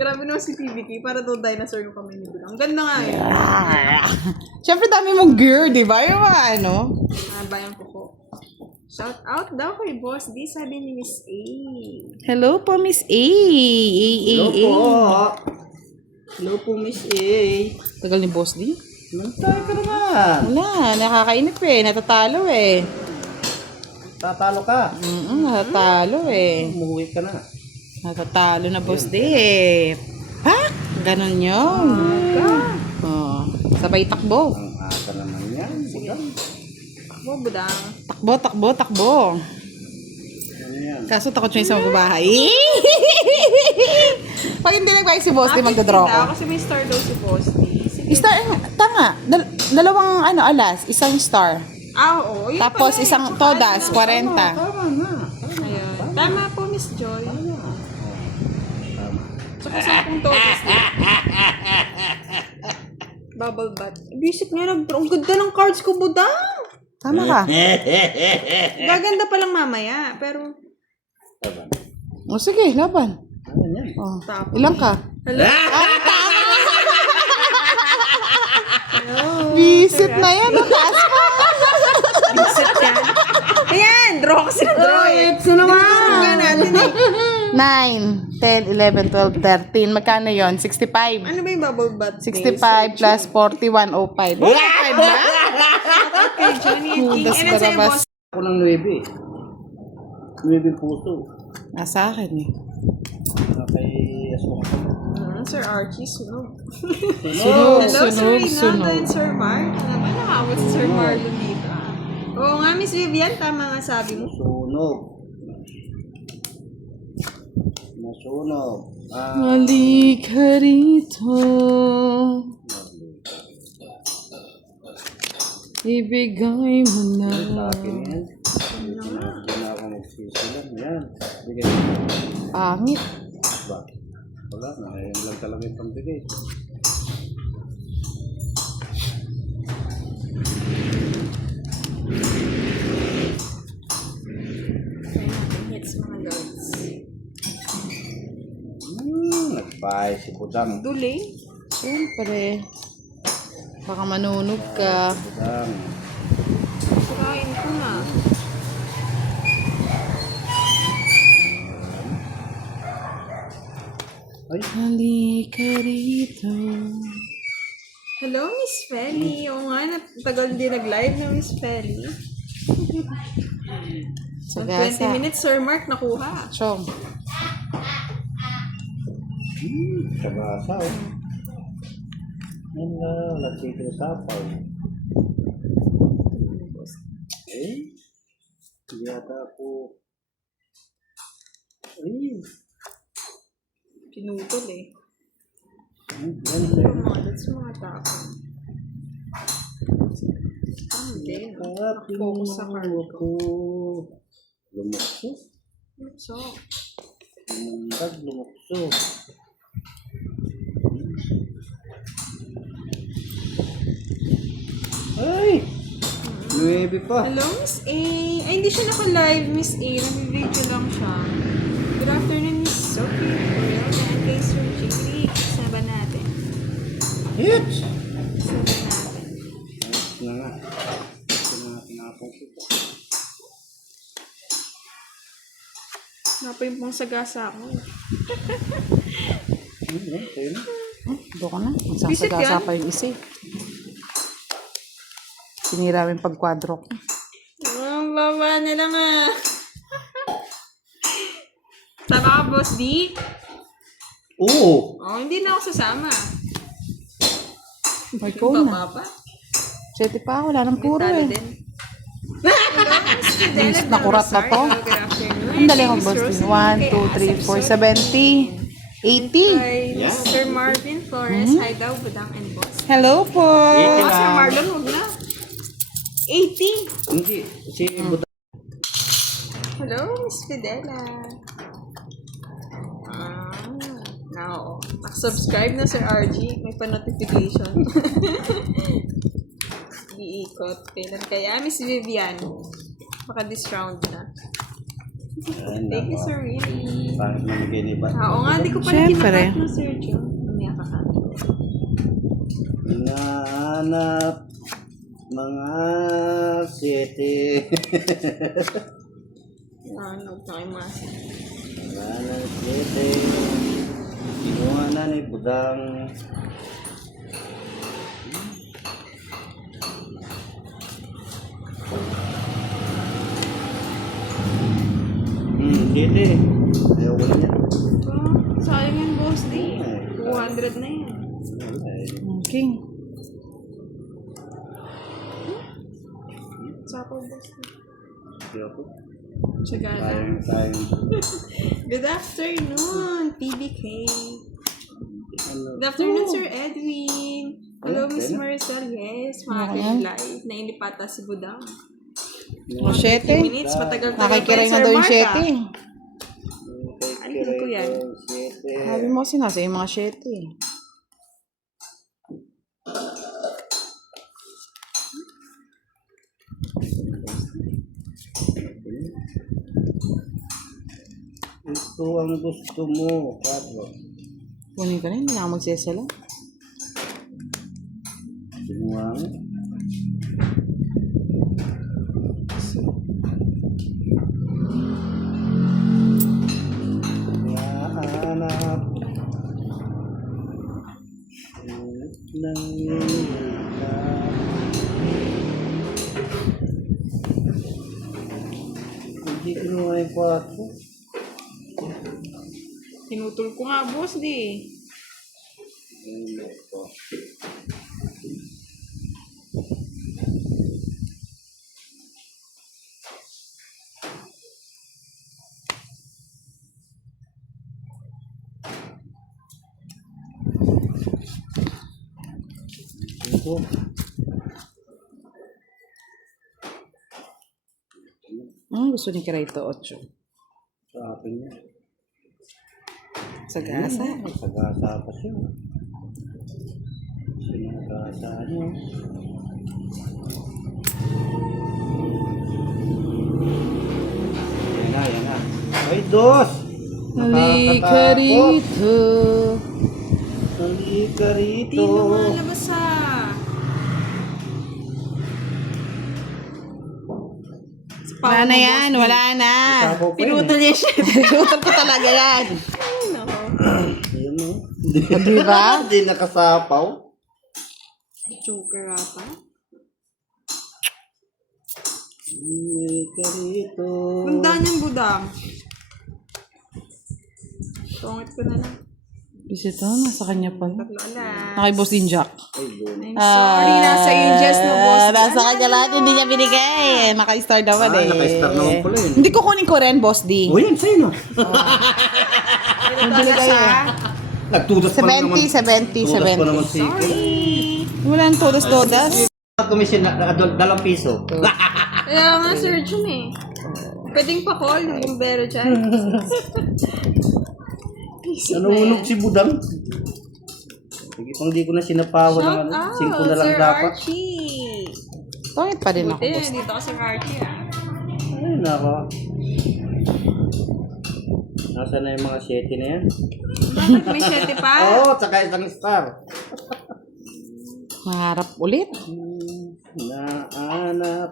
Grabe naman si PBK. Para daw dinosaur yung kamay ni Bilang. Ang ganda nga yun. Siyempre dami mong gear, di ba? Yung mga ano. Bayan ko po. Shout out daw kay Boss D, sabi ni Miss A. Hello po, Miss A. Hello po. Hello po, Miss A. Tagal ni Boss D. Tayo ka naman. Wala, nakakainip eh. Natatalo eh. Tatalo ka. Natatalo eh. Umuwi ka na. Natatalo na Boss D eh. Ha? Ganon yun. Oh, sabay takbo. Ang aga naman yan. Sige. Takbo, budang. Takbo, takbo, takbo. Ano yan? Kaso takot siya sa magbabahay. Pag hindi nagbayad si Boss D, magdadraw ko. Kasi may star daw si Boss D. Sige. Star, tama. Dalawang ano, alas. Isang star. Oo. Yun Tapos pala eh. isang Tsaka todas, ano, 40. Tama na. Ayun. Tama po, Miss Joy. Tama. Tsaka 10 todas. Bubble butt. Visit nga ang ganda ng cards ko, budang. Tama ka. Gaganda pa lang mamaya, pero... Tama. O sige, laban. Ano yan? Oh. Tapos. Ilang ka? Hello? Visit na yan. Mataas ka. Visit yan. Ayan, draw kasi na draw eh. Ito naman. Nga natin eh. 9, 10, 11, 12, 13. Magkano yon? 65. Ano ba yung bubble butt? 65 plus 41, 05. 05 na? Okay, Johnny. Hudas Ilan sa'yo, barabas. boss? Ako ng 9. 9 puso. Nasa akin eh. Kay Aswang. Sir Archie, sunog. Sunog, Hello, Sir sunog, Rinaldo sunog. and Sir Mark. Ano ba nakawat si Sir Marlon dito? Oo nga, Miss Vivian, tama nga sabi mo. Nasunog. Nasunog. Halika rito. Ibigay mo na. Sa akin yan. Hindi na ako magsisilan. Yan. Bigay mo. Pangit. Ba? Wala na. Ngayon lang talaga yung pambigay. Hits mga girls. Nagpay si Budang. Duli. Siyempre. Baka manunog ka. Budang. Sirain ko na. Ay. Halika rito. Hello, Miss Feli. Oo nga, tagal din nag-live na Miss Feli. Sa 20 gasa. minutes, Sir Mark, nakuha. Chong. Kabasa oh. Yan na. Nagsito sa sapaw. Eh? Hindi ata ako. Ay. Pinutol eh. Yan sir. That's mga tao. Hindi. Happy Focus sa card ko. ako. Lumukso. So, Lumundag, lumukso. Ay! 9 pa. hello, Miss A. Ay, hindi siya naka-live, Miss A. Nag-video lang siya. Good afternoon, Miss Sophie. Royal and kay Sir Jiggy. Saba natin. Hits! Saba natin. Ayos na nga. Ito na natin nakapong kita. Napa yung pang sagasa ako. Sa'yo na. Doon ka na. Visit Magsasagasa yan? pa yung isa eh. Sinira mo yung pagkwadro ko. Ang baba na lang ah. Sama ka, Boss D? Oo! Oh, hindi na ako sasama. May phone na. Baba pa. Sete pa ako. Wala nang puro Talo eh. din. Hello, Miss Fidel. Miss, nakurat na to. Good afternoon. Ang dali akong Miss boss. Rosalie 1, 2, 3, 4, 70, 80. Kay Yeah. Sir Marvin Flores. Hi daw, Budang and Boss. Hello po. Oh, Sir Marlon, huwag na. 80. Hindi. Si Budang. Hello, Miss Fidela. Now, subscribe na Sir RG. May pa-notification. Iikot. Kailan kaya, Miss Vivian? Baka this round na. Ayan, Thank you, nako. Sir Willie. Bakit namigay ni Bat? Oo nga, di ko pala Siyempre. kinakat na Sergio. Mamaya kakat. Hinahanap mga sete. Ano, kay Mas. Hinahanap sete. Kinuha na ni Budang. Sete. Ayaw ko na yan. Sayang yung boss D. 200 na yan. Wala eh. Okay. Sako boss D. Hindi ako. Tsagana. Sayang. Good afternoon, PBK. Ano? Good afternoon, Sir Edwin. Hello, Okay Miss na. Maricel. Yes, mga Okay. ating live. Nainipata si Budang. O, 7. Minutes, matagal-tagal pa Nakikiray yun, na Sir daw yung Mark, 7. ah. Alihin ko yan. Sete. Sabi mo kasi nasa yung mga 7. Ito ang gusto mo, Carlos. Kunin ka na, hindi na ako magsesala. Sinungaling. Nahanap ng hindi kinuha yung 4. Tinutol ko nga, boss D. Ito. Gusto ni Kiray ito, 8. Sa akin yan. Sa gasa. Sagasa pa siya. Sinagasa niyo. Yan na. Ay, 2! Halika rito. Halika Di rito. lumalabas ah. Wala na yan, wala na. Sabaw pa yun. Pinutol niya siya. Pinutol ko talaga yan. Ay, nako. Ayun mo. Di ba? Hindi nakasapaw. Joker ata. Halika rito. Ganda niyang Budang. Tungit ko na lang. Kasi ito, nasa kanya pa. Tatlo alas. Nakay-boss din Jack. Ay, doon. I'm sorry, nasa Angels na boss. Nasa kanya lahat, hindi niya binigay. Naka-star naman eh. Naka-star naman pala yun. Hindi ko kunin ko rin, boss D. O yan, sa'yo na. Tatlo alas ah. Nagtudas pa naman. 70, 70, Tudas pa naman 70. si Sorry. Wala nang todas-todas. Commission na 2 piso. Kaya nga, Sir Jun eh. Pwedeng pa-call yung bumbero dyan. Nanunog si Budang. Sige, pang di ko na sinapawan ng Shout out, 5 na lang Sir dapat. Archie. Tungit pa din ako, Buti, boss. dito ako si Archie ah. Ay, nako. Nasaan na yung mga 7 na yan? Bakit may 7 pa? Oo, tsaka isang star. Maharap ulit. Naanap.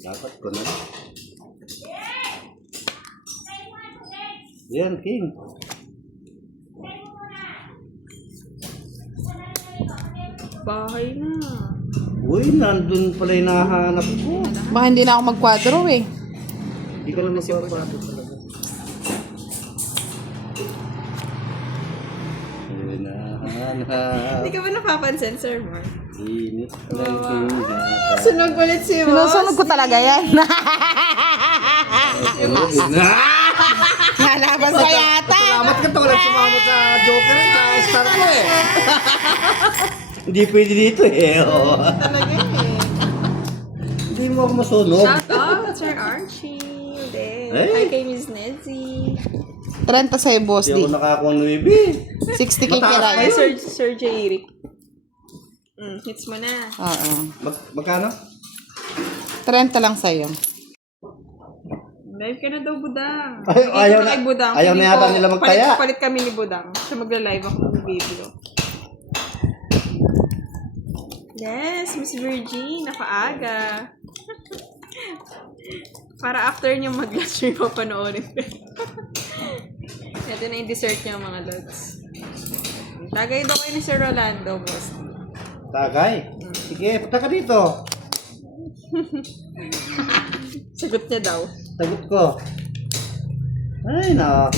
Dapat ko na. Yan, King. Bahay na. Uy, nandun pala yung nahanap ko. Baka hindi na ako mag-quadro eh. Hindi ka lang magpapasok talaga. Nahanap. Hindi ka ba napapansin, Sir Mark? Init ng Wow. pinata. Sunog ulit si Boss. Sinusunod ko talaga yan. Nalabas ka yata. Salamat ka to. Walang sumama sa Joker sa star ko eh. Hindi pwede dito eh. Oo. Talaga eh. Hindi mo ako masunog. Shout out, Sir Archie. Ulit. Hey. Hi kay Miss Nezzy. 30 sa'yo, boss Hindi D. ako nakakuha ng 9. 60 kay Mataas Kiray. Hi, Sir J. Eric. Hits mo na. Oo. Magkano? 30 lang sa'yo. Live ka na daw, Budang. Ay, Bigay ko ayaw na na- kay Budang. ayaw na Feeling yata ko, nila magtaya. Palit kami ni Budang. Siya magla-live ako ng video. Yes, Miss Virgie, napaaga. Para after niyo mag-lunch, may papanoorin. Ito na yung dessert niya, mga lods. Tagay daw kayo ni Sir Rolando, boss. Tagay. Sige, punta ka dito. Sagot niya daw. Tagot ko. Ay, na.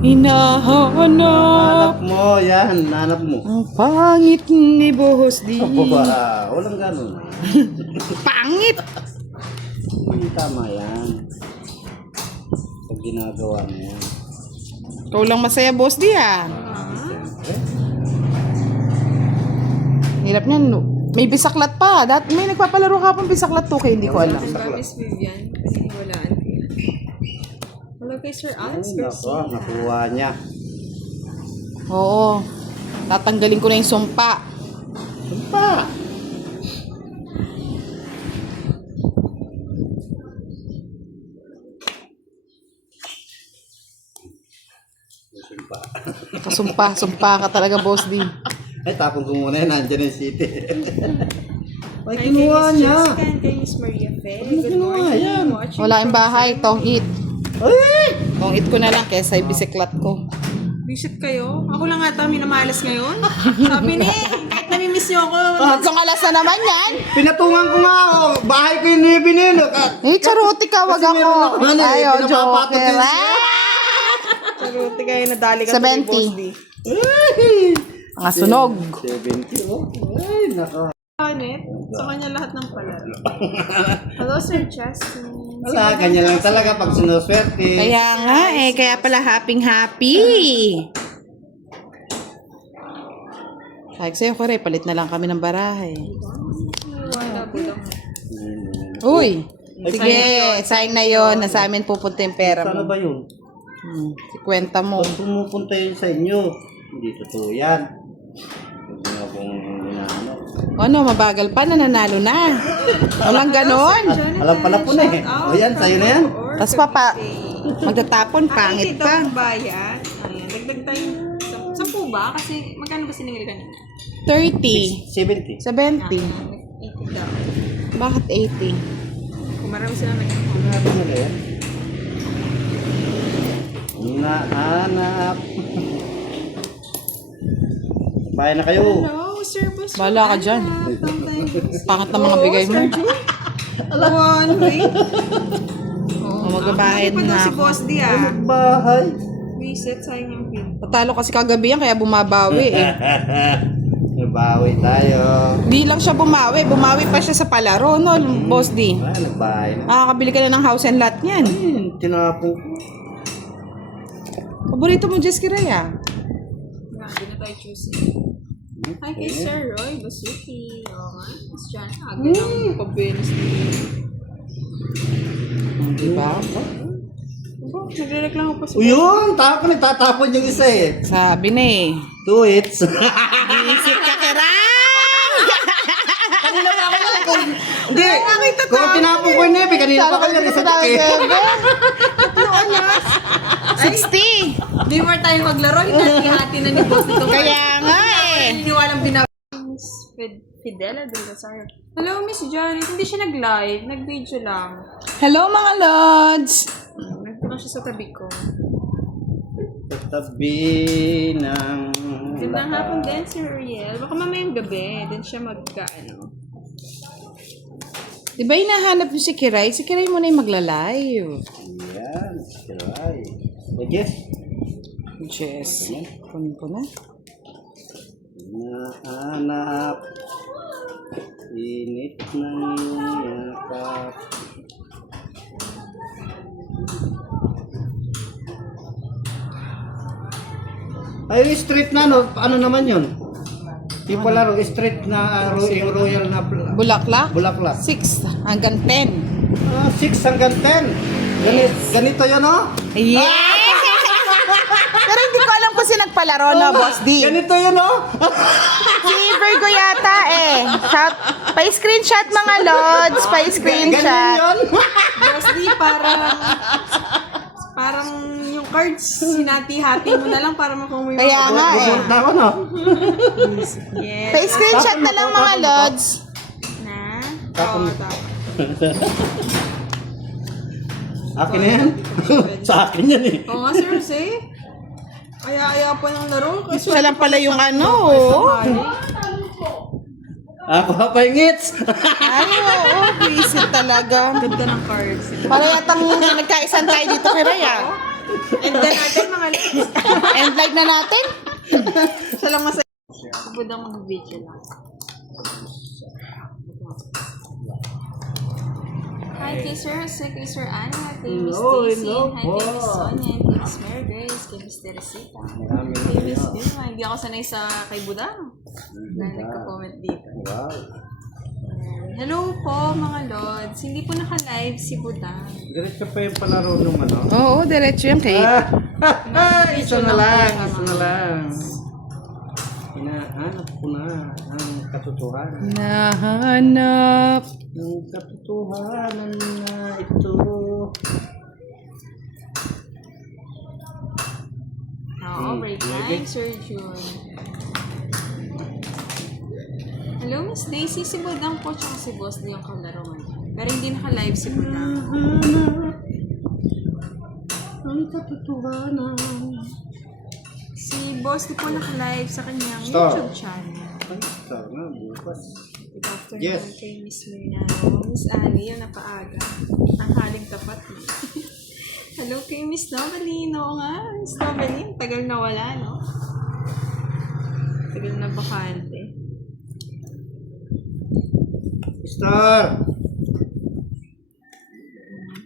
Hinahanap Hanap mo, yan. Hanap mo. ang pangit ni Boss D. Opo ba? Walang ganun. Pangit! Hindi tama yan. Pag ginagawa mo yan. Ikaw lang masaya, Boss D, ah. Siyempre. Hirap niyan, no? May bisaklat pa. May nagpapalaro ka pang bisaklat to, kaya hindi ko alam. Ang ba, Miss Vivian? Paniniwalaan ko yan. Hello kay Sir Alex Ay, nako, Garcia. nakuha niya. Oo. Tatanggalin ko na yung sumpa. Sumpa. Sumpa. Sumpa ka talaga, Boss D. Ay, tapong ko muna yan. Nandyan yung city. Ay, Hi, kinuha kay Miss niya. Jessica and kay Miss Maria Fe. Good kinuha morning. yan? Watching Wala yung from bahay, Cebu. tong it. Ay! Tong it ko na lang kesa yung bisiklat ko. Visit kayo? Ako lang ata minamalas ngayon. Sabi ni, kahit namimiss niyo ako. Tatlong alas na naman yan. Pinatungan ko nga ako. Bahay ko yung binino. Eh, charuti ka, wag Kasi meron ako, ako. ano, Ayaw, pinapapatot joker. yun siya. Saluti kayo, nadali ka 70. kay Boss D. Ay! Mga sunog. 70, oh. Ay, nako. Janet, sa kanya lahat ng palaro. Hello, Sir Justin. Wala, ganyan lang talaga pag sinuswerte. Kaya nga eh, kaya pala happy. Sabi sa'yo, kore, palit na lang kami ng barahe. Wala, Budang. Uy, sige, sayang na yon. Nasa amin pupunta yung pera Ano mo. ba yun? Kwenta mo. Pag pumupunta yun sa inyo, hindi totoo yan. Huwag niyo akong inaano. Ano, mabagal pa, nananalo na. Walang ganon. Alam pala po na eh. O yan, sa'yo na yan. Tapos magtatapon, pangit ito pa. ang bayan. Ayan, dagdag tayo. 10 ba? Kasi magkano ba siningil kanina? 30. 70. 70. 80 daw. Bakit 80? Kung marami silang nagkakaroon. Ano natin nila yan? Nahanap. Bahay na kayo. Hello, Sir Boss. Bahala ka dyan. Pangat na mga bigay mo. One way. Magbabayad Ano pa daw na si ako. Boss D ah? Bahay. Reset sa inyong pin. Patalo kasi kagabi yan, kaya bumabawi eh. Nabawi tayo. Di lang siya bumawi pa siya sa palaro, no, Boss D. Ah, nagbahay na. Makakabili ka na ng house and lot niyan. Ayun, tinapong ko. Paborito mo, Jessica Raya. Hindi na tayo choosing. Hi kay Sir Roy Basuki. Oo nga. Miss Jan. Agad ang pabenis niyo. Diba? Nagre-reklamo pa si Uyun, nagtatapon yung isa eh. Sabi na eh. 2 hits. Isip ka kera! Kanina pa ako na kung... Hindi, kung tinapon ko yung nepe, kanina pa kayo nagsasak eh. 60! Di more tayo maglaro. Hinati-hati na ni Boss dito. Kaya nga eh. Naniniwalang Miss Fidela del Rosario. Hello, Miss Janet. Hindi siya nag-live. Nag-video lang. Hello mga lods! Nagpunta siya sa tabi ko. Tabi ng... Gandang hapon din, Sir Ariel. Baka mamayang gabi. Din siya magka-ano. Diba hinahanap niyo si Kiray? Si Kiray muna yung magla-live. Yan, siray. O Jess? Jess. Kunin ko na. Nahanap. Init ng iyong yakap. Ay, yung street na, no? Ano naman yun? Yung pala, street na yung royal na Bulaklak? bulaklak. 6 hanggang 10. 6 hanggang 10. Ganito yun, no? Yes! Pero hindi ko alam kung sino nagpalaro na, Boss D. Ganito yun, oh. Si Virgo yata eh. Shout, pa-screenshot mga lods, Ganun pa-screenshot. yun. Boss D, parang yung cards, sinati-hati mo na lang para makuha mo yung Kaya nga eh. Gugulat na ako, no? Yes. Pa-screenshot na lang mga lods. Na? Tapon. Oo, tapon. Akin na yan. Sa akin yan, eh. Oo nga, Sir Jose. Aya pa ng laro. Kasi Siya lang pala yung ano, oh. Ako pa pahingits. Ay, oo, visit talaga. Ganda ng cards. Para yatang nagkaisan tayo dito kay Raya. And then natin mga lods. End live na natin. Siya lang masaya. Budang mag-video lang. Hi kay Sir Jose, kay Sir Ana, kay Miss Hello, Stacy, hello hi po. kay Miss Sonia, kay Miss Mary Grace, kay Miss Teresita, kay Miss Vilma. Hindi ako sanay sa kay Budang. Dahil nagka-comment dito. Wow. Hello po mga lods. Hindi po naka-live si Budang. Diretso pa yung palaro nung ano. Oo, diretso yan kay. Isa na lang, isa na lang. Hinahanap ko na ang katotohanan. Nahanap. Ang katotohanan na ito. Oo, break time, Sir June. Hello, Miss Daisy. Si Budang po, tsaka si Boss D yung kalaro ngayon. Pero hindi naka-live si Budang. Ang katotohanan. Si Boss D po naka-live sa kanyang Stop. YouTube channel. Ay, star na, bukas. Good afternoon Yes. kay Miss Mirnano. Miss Annie, yung napaaga. Ang haling tapat. Hello kay Miss Noveline. Oo nga, Miss Noveline. Tagal na wala, no? Tagal na bakante. Star!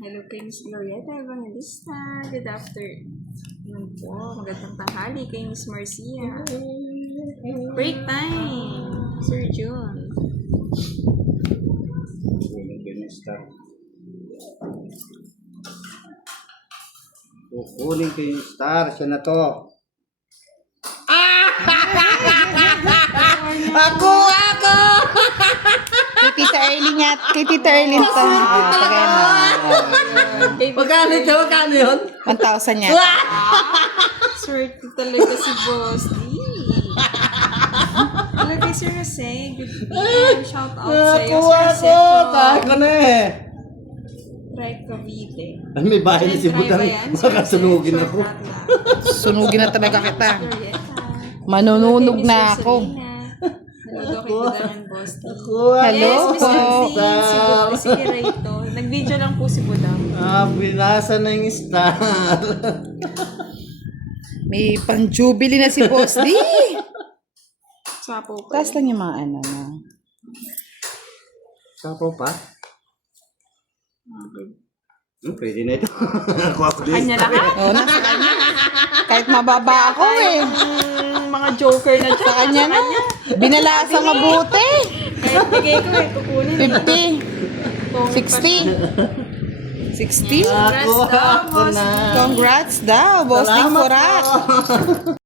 Hello kay Miss Glorieta Evangelista. Good afternoon po. Magandang tanghali kay Miss Marcia. Break time, Sir June. Kunin ko yung star. Kukunin ko yung star. Siya na to. Ako! Kay Tita Erlyn niya. Kay Tita Erlyn to. Magkano ito? Magkano yun? 1,000 niya. Swerte talaga si Boss D. Hello kay Sir Jose. Good evening. Shout out sa iyo, Sir Jose. Ako na eh. Right Cavite. Ay, may bahay na si Budang. Makasunugin ako. Sunugin na talaga kita. Glorieta. Manununog Hello kay Miss na ako. Rosalina. Hello kay Budang and Boss D. Hello Yes, Miss po. Nancy. Si Kirito. Nag-video lang po si Budang. Binasa na yung star. May pang-jubilee na si Boss D. Sapo pa. Taas lang yung mga ano na. Sapo pa? Pwede na ito. Ako din. Kanya lahat. Oo, nasa kanya. Kahit mababa ako eh. Mga joker na dyan. Sa kanya na. Binalasa mabuti. Kahit bigay ko eh. Kukunin. 50. 60. 60. Congrats daw, Boss D. Congrats daw, Boss D. Salamat Kurat. po.